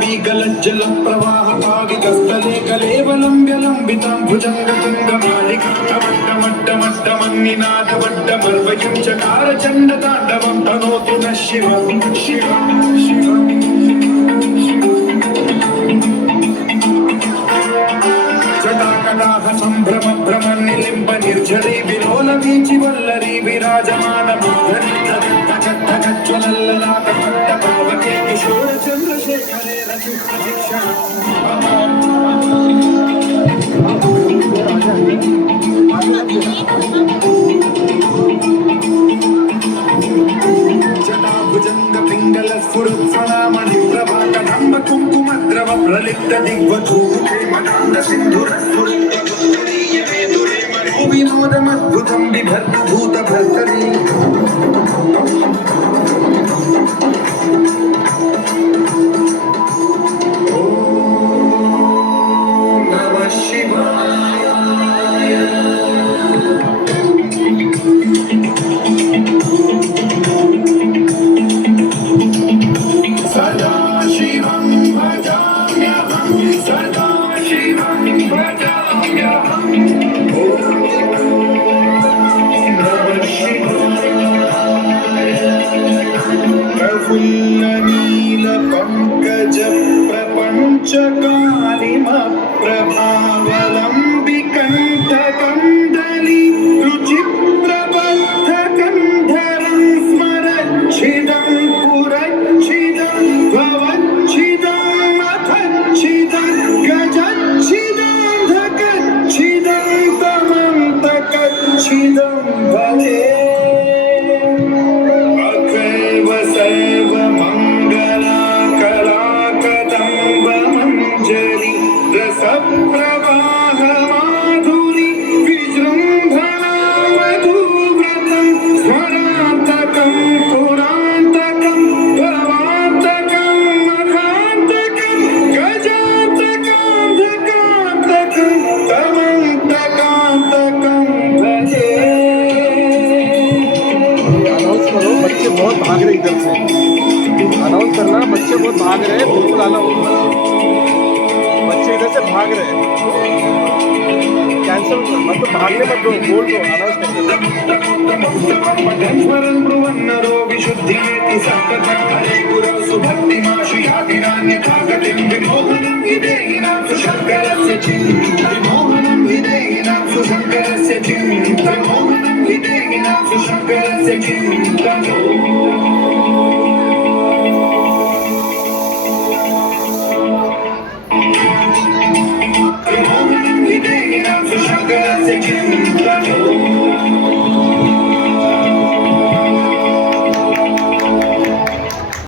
वीगलज्जल प्रवाह पावितस्थले कलेवलम्ब्य लम्बितां भुजङ्गतुङ्गमालिकामट्टमट्टमट्टमन्निनादवड्डमर्वयं चकार चण्डताण्डवं तनोतु नः शिवं शिवं शिवम् जटाकटाह सम्भ्रम भ्रमन्निलिम्ब निर्झरी विलोलवीचि वल्लरी विराजमान ज्वलल्ललाटपट्टपावके किशोर चन्द्रशेखरे रचिशिक्षण जटाभुजङ्ग पिङ्गल स्फुरत्सणामणि प्रभाकदम्ब कुङ्कुमद्रव प्रलिप्त दिग्वधूते मदान्द सिन्धुरस्फुरितपुत्तरीयमे दुरे मनो विनोदमद्भुतं बिभर्तु भूतभर्तरी प्रभावलम्बिकण्ठकण्डली रुचिप्रबद्धकन्धरं स्मरच्छिदं पुरच्छिदं भवच्छिदं अथच्छिदं गजच्छिदं तमन्तकच्छिदं भजे प्रवाह माधुरी विजृंभणा मधुव्रतं स्वरान्तकं पुरान्तकं भवान्तकं मखान्तकं गजान्तकान्तकान्तकं तमन्तकान्तकं भजे। अनाउंस करो, बच्चे बहुत भाग रहे इधर से। अनाउंस करना, बच्चे बहुत भाग रहे हैं, बिल्कुल अनाउंस बच्चे इधर से भाग रहे हैं। कैंसिल मतलब भागने मत दो, बोल दो, अनाउंस कर दो। ब्रुवन्नरो विशुद्धिमेति सत्ततं हरे गुरौ सुभक्तिमाशुयातिनान्यथागतिं विमोहनं विदेहिनां सुशङ्करस्य विमोहनं विदेहिनां सुशङ्करस्य विमोहनं विदेहिनां सुशङ्करस्य चिन्तनं